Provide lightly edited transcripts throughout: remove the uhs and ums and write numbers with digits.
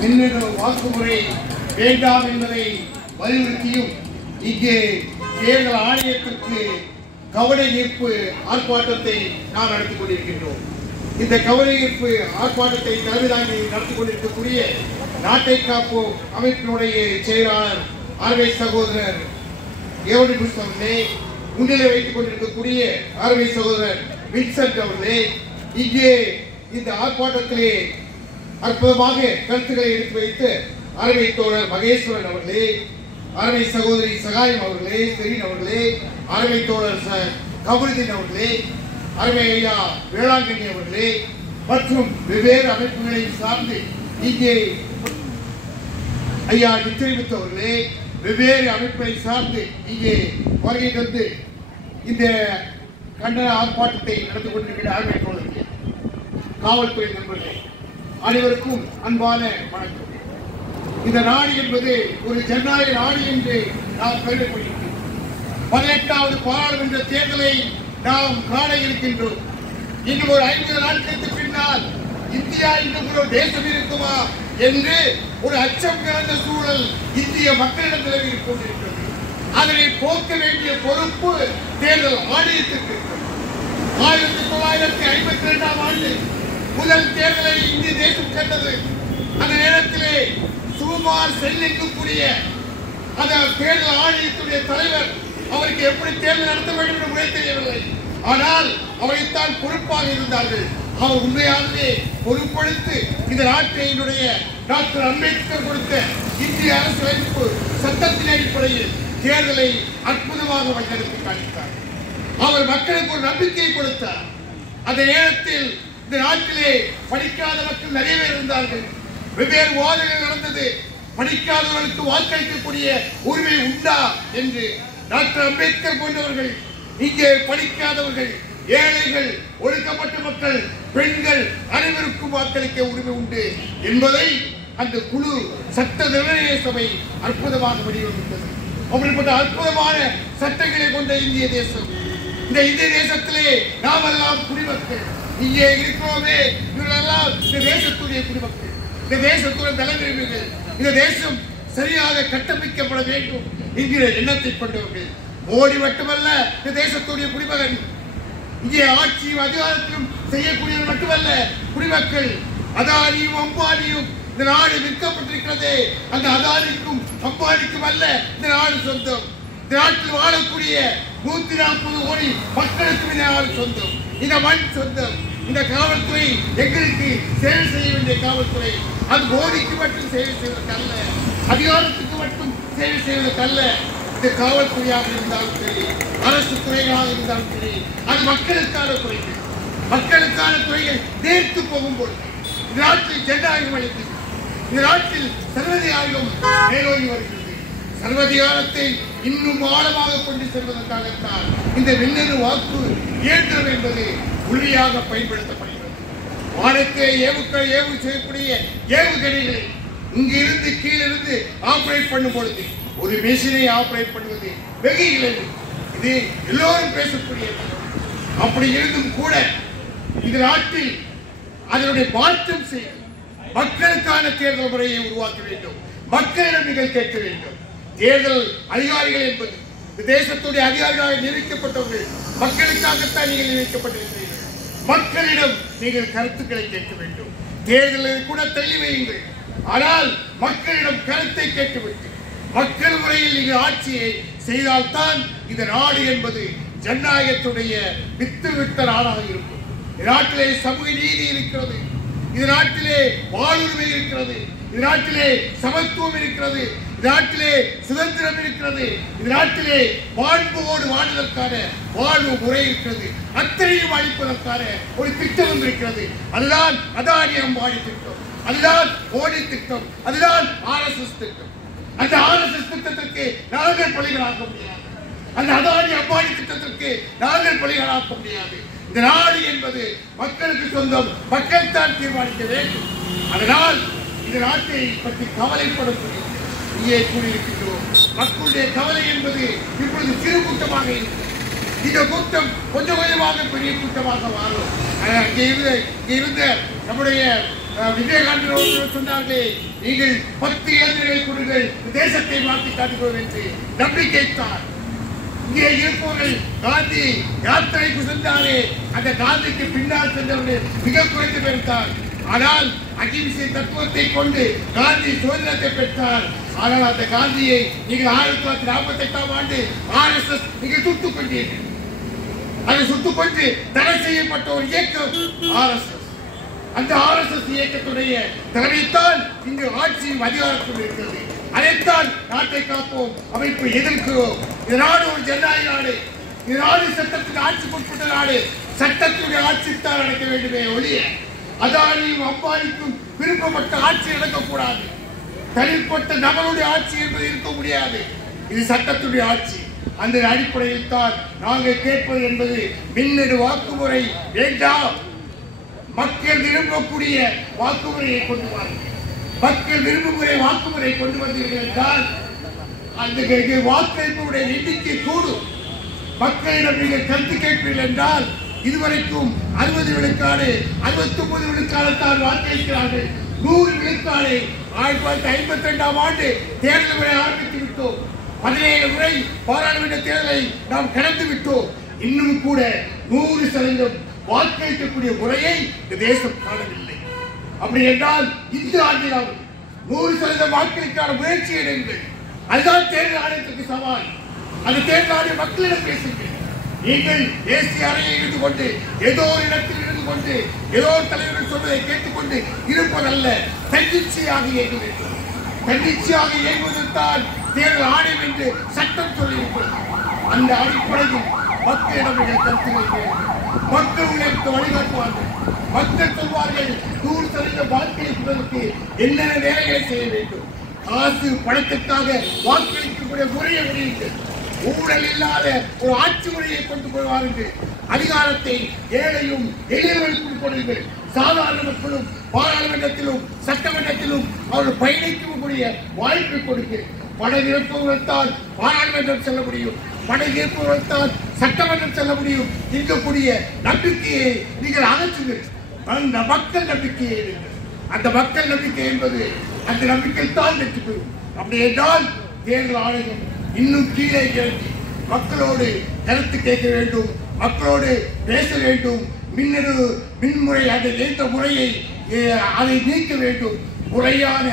மின்னணு வாக்குமுறை வேண்டாம் என்பதை வலியுறுத்தியும் இங்கே தேர்தல் ஆணையத்திற்கு கவன ஈர்ப்பு ஆர்ப்பாட்டத்தை நாம் நடத்திக் கொண்டிருக்கின்றோம். இந்த கவன ஈர்ப்பு ஆர்ப்பாட்டத்தை தலைமை தாங்கி நடத்திக் கொண்டிருக்கக்கூடிய நாட்டை காப்போம் அமைப்பினுடைய செயலாளர் அருமை சகோதரர் ஏவடி புஷ் அவர்களே, முன்னிலை வைத்துக் கொண்டிருக்கக்கூடிய அருமை சகோதரர் வின்சென்ட் அவர்களே, இங்கே இந்த ஆர்ப்பாட்டத்திலே அற்புதமாக கருத்துக்களை எடுத்து வைத்து அருமை தோழர் மகேஸ்வரன் அவர்களே, அருமை சகோதரி சகாயம் அவர்களே, செரீன் அவர்களே, அருமை தோழர் கமருதீன் அவர்களே, அருமை ஐயா வேளாங்கண்ணி அவர்களே மற்றும் வெவ்வேறு அமைப்புகளை சார்ந்து இங்கே ஐயா நிச்சயமித்து அவர்களே வெவ்வேறு அமைப்புகளை சார்ந்து இங்கே வருகை தந்து இந்த கண்டன ஆர்ப்பாட்டத்தை நடத்தி கொண்டிருக்கிற அருமை தோழர்களே, காவல்துறை நண்பர்களே, அனைவருக்கும் அன்பான வணக்கம். இந்த நாடு என்பது ஒரு ஜனநாயக நாடு என்று நாம் கருதப்படுகிறோம். 18வது பாராளுமன்ற தேர்தலை நாம் காண இருக்கின்றோம். இன்னும் ஒரு 50 நாட்களுக்கு பின்னால் இந்தியா இன்னும் ஒரு தேசம் இருக்குமா என்று ஒரு அச்சம் கலந்த சூழல் இந்திய மக்களிடம் நிலவி கொண்டிருக்கிறது. அதனை போக்க வேண்டிய பொறுப்பு தேர்தல் ஆணையத்திற்கு இருக்கிறது. 1952ஆம் ஆண்டு முதல் தேர்தலை இந்திய தேசம் கண்டது. அந்த நேரத்திலே சுகுமார் செல்லிக்கக்கூடிய அந்த தேர்தல் ஆணையத்துடைய தலைவர் அவருக்கு எப்படி தேர்தல் நடத்த வேண்டும் என்று முறை தெரியவில்லை. ஆனால் அவரைத்தான் பொறுப்பாக இருந்தார்கள். அவர் உண்மையாகவே பொறுப்படுத்தி இந்த நாட்டினுடைய டாக்டர் அம்பேத்கர் கொடுத்த இந்திய அரசியலமைப்பு சட்டத்தின் அடிப்படையில் தேர்தலை அற்புதமாக வழிநடத்தி காண்பித்தார். அவர் மக்களுக்கு ஒரு நம்பிக்கையை கொடுத்தார். அந்த நேரத்தில் இந்த நாட்டிலே படிக்காத மக்கள் நிறைய பேர் இருந்தார்கள். வெவ்வேறு வாதங்கள் நடந்தது. படிக்காதவர்களுக்கு வாக்களிக்கக்கூடிய உரிமை உண்டா என்று டாக்டர் அம்பேத்கர் போன்றவர்கள், இங்கே படிக்காதவர்கள், ஏழைகள், ஒடுக்கப்பட்ட மக்கள், பெண்கள் அனைவருக்கும் வாக்களிக்க உரிமை உண்டு என்பதை அந்த குழு சட்ட நிர்ணய சபை அற்புதமாக வடிவமைத்தது. அப்படிப்பட்ட அற்புதமான சட்டங்களை கொண்ட இந்திய தேசம். இந்த இந்திய தேசத்திலே நாம் எல்லாம் குடிமக்கள். இங்கே இருக்கிறோமே, இவரெல்லாம் இந்த தேசத்துடைய குடிமக்கள், இந்த தேசத்துடைய தலைவர்கள். இந்த தேசம் சரியாக கட்டமைக்கப்பட வேண்டும் என்கிற எண்ணத்தை கொண்டவர்கள். மோடி மட்டுமல்ல இந்த தேசத்துடைய குடிமகன். இங்கே ஆட்சியும் அதிகாரத்திலும் செய்யக்கூடியவர் மட்டுமல்ல குடிமக்கள். அதானியும் அம்பானியும் இந்த நாடு விற்கப்பட்டிருக்கிறது. அந்த அதானிக்கும் அம்பானிக்கும் அல்ல இந்த நாடு சொந்தம். இந்த நாட்டில் வாழக்கூடிய 140 கோடி மக்களுக்கும் இந்த நாடு சொந்தம். இந்த மண் சொந்தம். இந்த காவல்துறை எங்களுக்கு சேவை செய்ய வேண்டிய காவல்துறை. அது மோடிக்கு மட்டும் சேவை செய்வதற்கல்ல, அதிகாரத்துக்கு மட்டும் சேவை செய்வதற்கல்ல. இந்த காவல்துறையாக இருந்தாலும் சரி, அரசு துறைகளாக இருந்தாலும் சரி, அது மக்களுக்கான துறைகள். மக்களுக்கான துறைகள் நேர்த்து போகும்போது இந்த நாட்டில் ஜனநாயகம் அளிக்கிறது. இந்த நாட்டில் சர்வதிகாரம் மேலோங்கி வருகிறது. சர்வதிகாரத்தை இன்னும் ஆழமாக கொண்டு செல்வதற்காகத்தான் இந்த மின்னணு வாக்கு இயந்திரம் என்பது உறுதியாக பயன்படுத்தப்படுகிறது. வானத்தை ஏவு செய்யக்கூடிய ஏவுகணைகளை இங்கிருந்து கீழிருந்து ஆபரேட் பண்ணும் பொழுது ஒரு மிஷினை ஆபரேட் பண்ணுவது வெகு இலகு. இது எல்லோரும் பேசக்கூடிய. அப்படி இருந்தும் கூட இந்த நாட்டில் அதனுடைய மாற்றம் செய்து மக்களுக்கான தேர்தல் முறையை உருவாக்க வேண்டும். மக்களிடம் நீங்கள் கேட்க வேண்டும். தேர்தல் அதிகாரிகள் என்பது இந்த தேசத்துடைய அதிகாரிகளாக நியமிக்கப்பட்டவர்கள். மக்களுக்காகத்தான் நீங்கள் நியமிக்கப்பட்டிருக்கிறீர்கள். மக்களிடம் நீங்கள் கருத்துக்களை கேட்க வேண்டும். தேர்தலில் கூட தள்ளி வையுங்கள். ஆனால் மக்களிடம் கருத்தை கேட்டுவிட்டு மக்கள் முறையில் நீங்கள் ஆட்சியை செய்தால்தான் இந்த நாடு என்பது ஜனநாயகத்துடைய வித்த நாடாக இருக்கும். இந்த நாட்டிலே சமூக நீதி இருக்கிறது. இந்த நாட்டிலே வாழ்வுரிமை இருக்கிறது. இந்த நாட்டிலே சமத்துவம் இருக்கிறது. இந்த நாட்டிலே சுதந்திரம் இருக்கிறது. இந்த நாட்டிலே வாழ்வோடு வாழ்வதற்கான வாழ்வு முறை இருக்கிறது. அத்தனையும் அளிப்பதற்கான ஒரு திட்டம் இருக்கிறது. அதுதான் அதானி அம்பானி திட்டம், அதுதான் மோடி திட்டம், அதுதான் RSS திட்டம். அந்த RSS திட்டத்திற்கு நாங்கள் பலிகளாக்க முடியாது. அந்த அதானி அம்பானி திட்டத்திற்கு நாங்கள் பலிகளாக்க முடியாது. இந்த நாடு என்பது மக்களுக்கு சொந்தம். மக்கள் தான் தீர்மானிக்க வேண்டும். அதனால் இந்த நாட்டை பற்றி கவலைப்படக்கூடிய இங்கே கூறியிருக்கின்றோம். மக்களுடைய கவலை என்பது இப்பொழுது சிறு கூட்டமாக இருக்கிறது. இந்த கூட்டம் கொஞ்சம் கொஞ்சமாக பெரிய கூட்டமாக மாறும். இங்கே இருந்த நம்முடைய விஜயகாந்த் அவர்கள் சொன்னார்களே, நீங்கள் 10 இளைஞர்களை கொடுங்கள், தேசத்தை மாற்றி காட்டுகிறோம் என்று நம்பிக்கைத்தான். இங்கே இருப்பவர்கள் காந்தி யாத்திரைக்கு சென்றாரே, அந்த காந்திக்கு பின்னால் சென்றவர்கள் மிக குறைந்து பேர்த்தார். ஆனால் அகிம்சை தத்துவத்தை கொண்டு காந்தி சுதந்திரத்தை பெற்றார். ஆனால் அந்த காந்தியை நீங்கள் 1948ஆம் ஆண்டு RSS நீங்கள் சுட்டுக் கொண்டீர்கள். அதை சுட்டுக் கொண்டு தடை செய்யப்பட்ட ஒரு இயக்கம் RSS. அந்த RSS இயக்கத்துடைய தலைமைத்தான் இங்கு ஆட்சியும் அதிகாரத்தில் இருக்கிறது. அதைத்தான் நாட்டை காப்போம் அமைப்பு எதிர்க்கிறோம். இந்த நாடு ஒரு ஜனநாயக நாடு. இந்த நாடு சட்டத்தின் ஆட்சிக்கு உட்பட்ட நாடு. சட்டத்துடைய ஆட்சித்தான் நடக்க வேண்டுமே ஒழிய அதானியும் அம்பானிக்கும் விருப்பப்பட்ட ஆட்சி நடக்கக்கூடாது. தனிப்பட்ட நபருடைய ஆட்சி என்பது இருக்க முடியாது. இது சட்டத்துடைய ஆட்சி. அந்த அடிப்படையில் தான் நாங்கள் கேட்பது என்பது மின்னணு வாக்குமுறை வேண்டாம். மக்கள் விரும்பக்கூடிய வாக்குமுறையை கொண்டு வாருங்கள். மக்கள் விரும்புகிற வாக்குமுறை கொண்டு வந்தீர்கள் என்றால் அந்த வாக்களிப்புடைய எண்ணிக்கை கூடும். மக்களிடம் நீங்கள் கருத்து கேட்பீர்கள் என்றால் இதுவரைக்கும் 60 விழுக்காடு 69 விழுக்காடு தான் வாக்களிக்கிறார்கள். 100 விழுக்காடு 1952ஆம் ஆண்டு தேர்தல் முறை ஆரம்பித்து விட்டோம். 17 முறை பாராளுமன்ற தேர்தலை நாம் கடந்து விட்டோம். இன்னும் கூட 100% வாக்களிக்கக்கூடிய முறையை இந்த தேசம் காணவில்லை. அப்படி என்றால் இந்த ஆண்டில் 100% வாக்களிக்கான முயற்சி எடுங்கள். அதுதான் தேர்தல் ஆணையத்திற்கு சவால். அந்த தேர்தல் ஆணைய மக்களிடம் பேசுங்கள். நீங்கள் தேசிய அறையில் இருந்து கொண்டு ஏதோ ஒரு இடத்தில் இருந்து கொண்டு ஏதோ ஒரு தலைவர்கள் சொல்வதை கேட்டுக்கொண்டு இருப்பதல்ல. தன்னிச்சையாக இயங்க வேண்டும். தன்னிச்சையாக இயங்குவதற்கான் தேர்தல் ஆணையம் என்று சட்டம் சொல்லியிருக்கிறது. அந்த அடிப்படையில் மக்களிடம் கருத்துக்கள் மக்கள் உங்களுக்கு வழிகாட்டுவார்கள். மக்கள் சொல்வார்கள் 100% வாக்களிப்பதற்கு என்னென்ன வேலைகளை செய்ய வேண்டும். காசு பணத்திற்காக வாக்களிக்கக்கூடிய முறையை முடியுங்கள். ஊழல் இல்லாத ஒரு ஆட்சி முறையை கொண்டு போவார்கள். அதிகாரத்தை ஏழையும் எளியவர்களுக்கும் கொடுங்கள். சாதாரண மக்களும் பாராளுமன்றத்திலும் சட்டமன்றத்திலும் அவர்கள் பயணிக்கக்கூடிய வாய்ப்பை கொடுங்கள். பணம் இருப்பவர்கள்தான் பாராளுமன்றம் செல்ல முடியும். பணம் இருப்பவர்கள்தான் சட்டமன்றம் செல்ல முடியும். இருக்கக்கூடிய நம்பிக்கையை நீங்கள் அகற்றுங்கள். அந்த மக்கள் நம்பிக்கையை எடுங்கள். அந்த மக்கள் நம்பிக்கை என்பது அந்த நம்பிக்கை தான் வெற்றி பெறும். அப்படி என்றால் தேர்தல் ஆணையம் இன்னும் கீழே இறங்கி மக்களோடு கருத்து கேட்க வேண்டும். மக்களோடு பேச வேண்டும். மின்முறை அதை எந்த முறையை அதை நீக்க வேண்டும். முறையான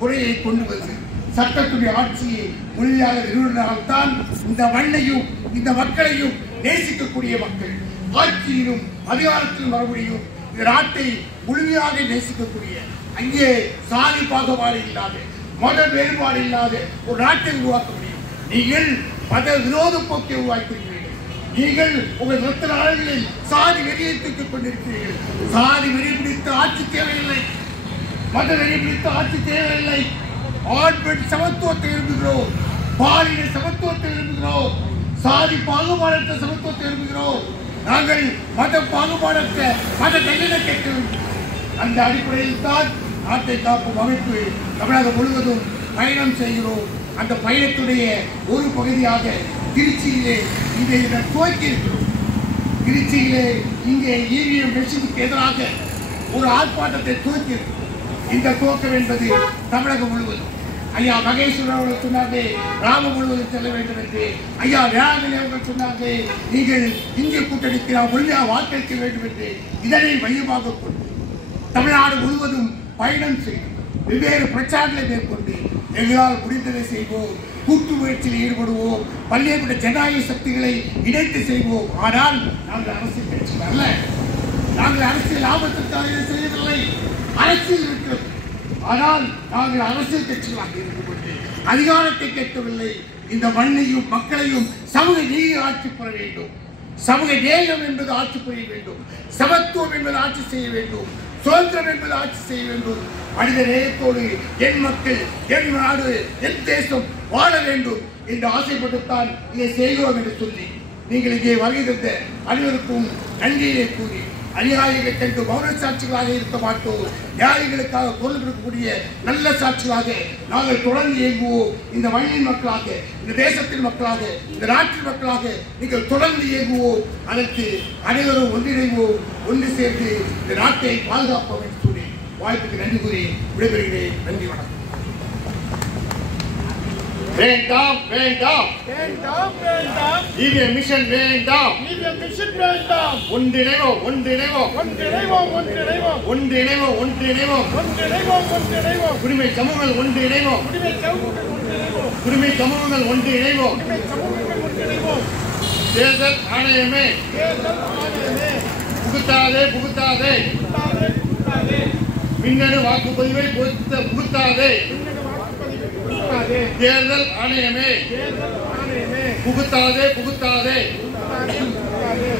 முறையை கொண்டு வந்து சட்டத்துடைய ஆட்சியை முழுமையாக நிறுவனத்தால்தான் இந்த மண்ணையும் இந்த மக்களையும் நேசிக்கக்கூடிய மக்கள் ஆட்சியிலும் அதிகாரத்திலும் வர முடியும். இந்த நாட்டை முழுமையாக நேசிக்கக்கூடிய அங்கே சாதி பாகுபாடு இல்லாத மத வேறுபாடு இல்லாத ஒரு நாட்டை உருவாக்க முடியும். நீங்கள் மத விரோத போக்கை உருவாக்கியிருக்கிறீர்கள். நீங்கள் உங்கள் ரத்த நாடுகளில் சாதி வெறியை தூக்கிக் கொண்டிருக்கிறீர்கள். சாதி வெறி பிடித்த ஆட்சி தேவையில்லை. மத வெறி பிடித்த ஆட்சி தேவையில்லை. ஆண் பெண் சமத்துவத்தை விரும்புகிறோம். பாலின சமத்துவத்தை விரும்புகிறோம். சாதி பாகுபாடற்ற சமத்துவத்தை விரும்புகிறோம். நாங்கள் மத பாகுபாடற்ற மத நல்லிணக்கத்தை விரும்புகிறோம். அந்த அடிப்படையில் தான் நாட்டை காக்கும் அமைப்பு தமிழகம் முழுவதும் பயணம் செய்கிறோம். அந்த பயணத்துடைய ஒரு பகுதியாக திருச்சியிலே இதை துவக்கி இருக்கிறோம். திருச்சியிலே இங்கே EVM மெஷினுக்கு எதிராக ஒரு ஆர்ப்பாட்டத்தை துவக்கி இருக்கிறோம். இந்த துவக்கம் என்பது தமிழகம் முழுவதும். ஐயா மகேஸ்வரன் அவர்கள் சொன்னார்கள் ராம முழுவதும் செல்ல வேண்டும் என்று. ஐயா வேளாங்கண்ணி அவர்கள் சொன்னார்கள் நீங்கள் இந்திய கூட்டணிக்கு நாம் முழுமையாக வாக்களிக்க வேண்டும் என்று. இதனை மையமாக கொண்டு தமிழ்நாடு முழுவதும் பயணம் செய்து வெவ்வேறு பிரச்சாரங்களை மேற்கொண்டு எங்களால் முடிந்ததை செய்வோம். கூட்டு முயற்சியில் ஈடுபடுவோம். பல்வேறு ஜனநாயக சக்திகளை இணைத்து செய்வோம். ஆனால் நாங்கள் அரசியல் கட்சிகள் அல்ல. நாங்கள் அரசியல் லாபத்திற்காக இதை செய்யவில்லை. அரசியல் இருக்கிறது. ஆனால் நாங்கள் அரசியல் கட்சிகளாக இருந்து கொண்டு அதிகாரத்தை கேட்கவில்லை. இந்த மண்ணையும் மக்களையும் சமூக நீதி ஆட்சி பெற வேண்டும். சமூக நேயம் என்பது ஆட்சி புரிய வேண்டும். சமத்துவம் என்பது ஆட்சி செய்ய வேண்டும். சுதந்திரம் என்பது ஆட்சி செய்ய வேண்டும். மனித நேயத்தோடு என் மக்கள் என் நாடு என் தேசம் வாழ வேண்டும் என்று ஆசைப்பட்டுத்தான் இதை செய்கிறோம் என்று சொல்லி நீங்கள் இங்கே வருகை தந்த அனைவருக்கும் நன்றியை கூறி அநியாயிகளை கண்டு மௌன சாட்சிகளாக இருக்க மாட்டோம். நியாயங்களுக்காக குரல் கொடுக்கக்கூடிய நல்ல சாட்சிகளாக நாங்கள் தொடர்ந்து இயங்குவோம். இந்த மண்ணின் மக்களாக, இந்த தேசத்தின் மக்களாக, இந்த நாட்டின் மக்களாக நீங்கள் தொடர்ந்து இயங்குவோம். அதற்கு அனைவரும் ஒன்றிணைவோம். ஒன்று சேர்ந்து இந்த நாட்டை பாதுகாப்போம் என்று சொல்லி வாய்ப்புக்கு நன்றி கூறி விடைபெறுகிறேன். நன்றி, வணக்கம். வேண்டாம் வேண்டாம் வேண்டாம் வேண்டாம் இவிஎம் மிஷன் வேண்டாம். இவிஎம் மிஷன் வேண்டாம். ஒன்றிணைவோம் ஒன்றிணைவோம் ஒன்றிணைவோம் ஒன்றிணைவோம் ஒன்றிணைவோம் ஒன்றிணைவோம் ஒன்றிணைவோம் ஒன்றிணைவோம் குடிமை சமூகங்கள் ஒன்றிணைவோம் குடிமை சமூகங்கள் ஒன்றிணைவோம் குடிமை சமூகங்கள் ஒன்றிணைவோம். குடிமை சமூகங்கள் ஒன்றிணைவோம். தேர்தல் ஆணையமே தேர்தல் ஆணையமே புகுத்தாதே புகுத்தாதே புகுத்தாதே புகுத்தாதே மின்னணு வாக்குப்பதிவை புகுத்தாதே. மின்னணு வாக்குப்பதிவை புகுத்தாதே. தேர்தல் ஆணையமே தேர்தல் ஆணையமே புகுத்தாதே புகுத்தாதே புகுத்தாதே புகுத்தாதே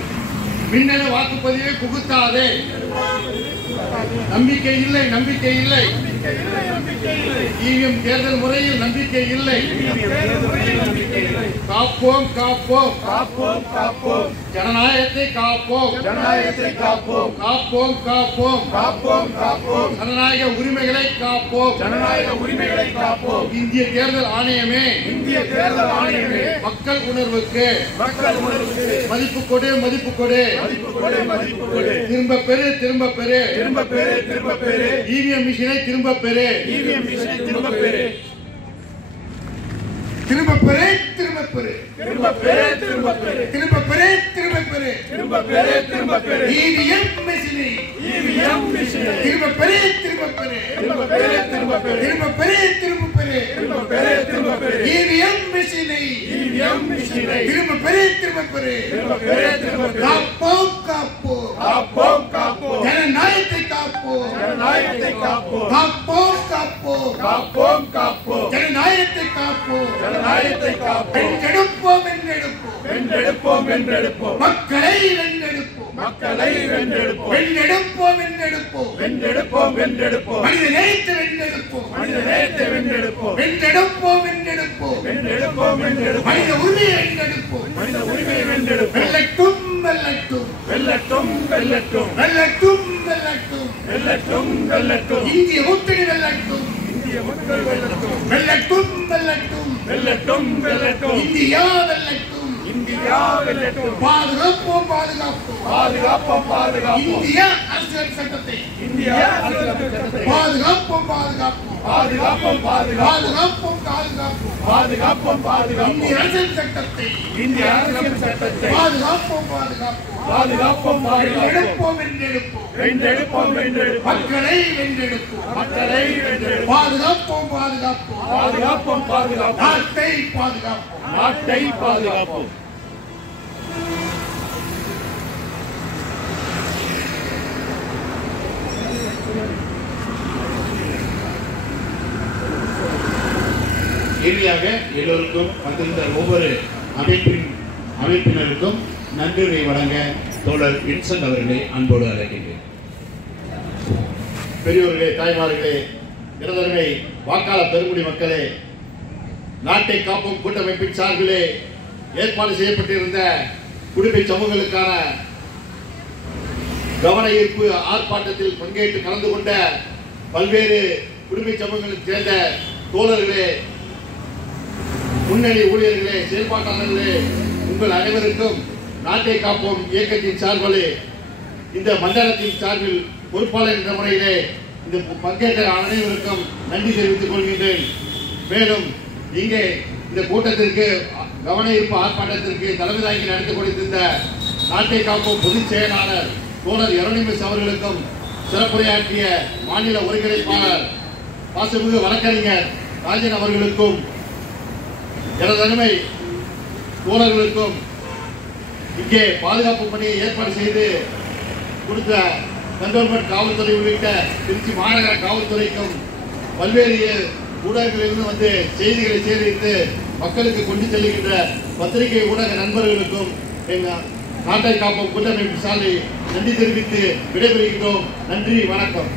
மின்னணு வாக்குப்பதிவை புகுத்தாதே. புகுத்தாதே. நம்பிக்கை இல்லை நம்பிக்கை இல்லை நம்பிக்கை இல்லை நம்பிக்கை இல்லை. இவிஎம் தேர்தல் முறையில் நம்பிக்கை இல்லை. தேர்தல் முறையில் நம்பிக்கை இல்லை. காப்போம் காப்போம் காப்போம் காப்போம் ஜனநாயகத்தை காப்போம் ஜனநாயகத்தை காப்போம் காப்போம் காப்போம் காப்போம் காப்போம் ஜனநாயக உரிமைகளை காப்போம். ஜனநாயக உரிமைகளை காப்போம். இந்திய தேர்தல் ஆணையமே இந்திய தேர்தல் ஆணையமே மக்கள் உணர்வுக்கு மக்கள் உணர்வுக்கு மதிப்பு கொடு மதிப்பு கொடு. மதிப்பு கொடு மதிப்பு கொடு. திரும்ப பெறு திரும்ப பெறு. திரும்ப பெறு திரும்ப பெறு. இவிஎம் மிஷினை திரும்ப பெறு. இவிஎம் மிஷனை திரும்ப பெறு. திரும்ப பெறு திரும்ப பெறு. திரும்ப பெறு திரும்ப பெறு. திரும்ப பெறு திரும்ப பெறு. திரும்ப பெறு திரும்ப பெறு. இவிஎம் மிஷினை இவிஎம் மிஷனை திரும்ப பெறு திரும்ப பெறு. திரும்ப பெறு திரும்ப பெறு. திரும்ப பெறு திரும்ப பெறு. திரும்ப பெறு திரும்ப பெறு. இவிஎம் மிஷினை இவிஎம் மிஷனை திரும்ப பெறு திரும்ப பெறு. திரும்ப பெறு திரும்ப பெறு. காப்போம் காப்போம் காப்போம் காப்போம் ஜனநாயகத்தை காப்போம். ஜனநாயகத்தை காப்போம். காப்போம் காப்போம் காப்போம் காப்போம் ஜனநாயகத்தை காப்போம். ஜனநாயகத்தை காப்போம். வென்றெடுப்போம் வென்றெடுப்போம் வென்றெடுப்போம் வென்றெடுப்போம். மக்களை வென்றெடுப்போம். மக்களை வென்றெடுப்போம். வென்றெடுப்போம் வென்றெடுப்போம் வென்றெடுப்போம் வென்றெடுப்போம். மனித நேயத்தை வென்றெடுப்போம். மனித நேயத்தை வென்றெடுப்போம். வென்றெடுப்போம் வென்றெடுப்போம் வென்றெடுப்போம் வென்றெடுப்போம். மனித உரிமையை வென்றெடுப்போம். மனித உரிமையை வென்றெடுப்போம். வெல்லட்டும் வெல்லட்டும் வெல்லட்டும் வெல்லட்டும். வெல்லட்டும் வெல்லட்டும் வெல்லட்டும் வெல்லட்டும். இந்திய கூட்டணி வெல்லட்டும். இந்திய மக்கள் வெல்லட்டும். வெல்லட்டும் வெல்லட்டும் வெல்லட்டும் வெல்லட்டும். இந்தியா வெல்லட்டும். இந்தியா வெல்லட்டும். பாதுகாப்போம் பாதுகாப்போம் பாதுகாப்போம் பாதுகாப்போம். இந்திய அரசியல் சட்டத்தை இந்தியா அரசியலமைப்பு சட்டத்தை பாதுகாப்போம் பாதுகாப்போம் பாதுகாப்போம் பாதுகாப்போம். பாதுகாப்போம் பாதுகாப்போம் பாதுகாப்போம் பாதுகாப்போம். இந்திய அரசியல் சட்டத்தை இந்திய அரசியலமைப்பு சட்டத்தை பாதுகாப்போம் பாதுகாப்போம் பாதுகாப்போம் பாதுகாப்போம். வென்றெடுப்போம் வென்றெடுப்போம் வென்றெடுப்போம் வென்றெடுப்போம். மக்களை வென்றெடுப்போம். மக்களை வென்றெடுப்போம். பாதுகாப்போம் பாதுகாப்போம் பாதுகாப்போம் பாதுகாப்போம். நாட்டை பாதுகாப்போம். நாட்டை பாதுகாப்போம். இறுதியாக எல்லோருக்கும் வந்திருந்த ஒவ்வொரு அமைப்பினருக்கும் நன்றியை வழங்க தோழர் வின்சென்ட் அவர்களை அன்போடு அழைக்கின்றேன். பெரியோர்களே, தாய்மார்களே, எனதருமை வாக்காளர் பெருங்குடி மக்களே, நாட்டை காப்போம் கூட்டமைப்பின் சார்பிலே ஏற்பாடு செய்யப்பட்டிருந்த குடிமை சமூகங்களுக்கான கவன ஈர்ப்பு ஆர்ப்பாட்டத்தில் பங்கேற்று கலந்து கொண்ட பல்வேறு குடிமை சமூகங்களைச் சேர்ந்த தோழர்களே, முன்னணி ஊழியர்களே, செயல்பாட்டாளர்களே, உங்கள் அனைவருக்கும் நாட்டை காப்போம் இயக்கத்தின் சார்பிலே இந்த மண்டலத்தின் சார்பில் பொறுப்பாளர் என்ற முறையிலே இந்த பங்கேற்ற அனைவருக்கும் நன்றி தெரிவித்துக் கொள்கின்றேன். மேலும் இங்கே இந்த கூட்டத்திற்கு கவன ஈர்ப்பு ஆர்ப்பாட்டத்திற்கு தலைமை தாங்கி நடத்தி கொடுத்திருந்த நாட்டை காப்போம் பொதுச் செயலாளர் தோழர் எரோனிமஸ் அவர்களுக்கும் சிறப்புரையாற்றிய மாநில ஒருங்கிணைப்பாளர் பாசமிகு வழக்கறிஞர் ராஜன் அவர்களுக்கும் எனதருமை தோழர்களுக்கும் இங்கே பாதுகாப்பு பணியை ஏற்பாடு செய்து கொடுத்த கண்டோன்மெண்ட் காவல்துறை உள்ளிட்ட திருச்சி மாநகர காவல்துறைக்கும் பல்வேறு ஊடகங்களிலிருந்து வந்து செய்திகளை சேகரித்து மக்களுக்கு கொண்டு செல்கின்ற பத்திரிகை ஊடக நண்பர்களுக்கும் எங்கள் நாட்டை காப்போம் கூட்டமைப்பு சாலை நன்றி தெரிவித்து விடைபெறுகின்றோம். நன்றி, வணக்கம்.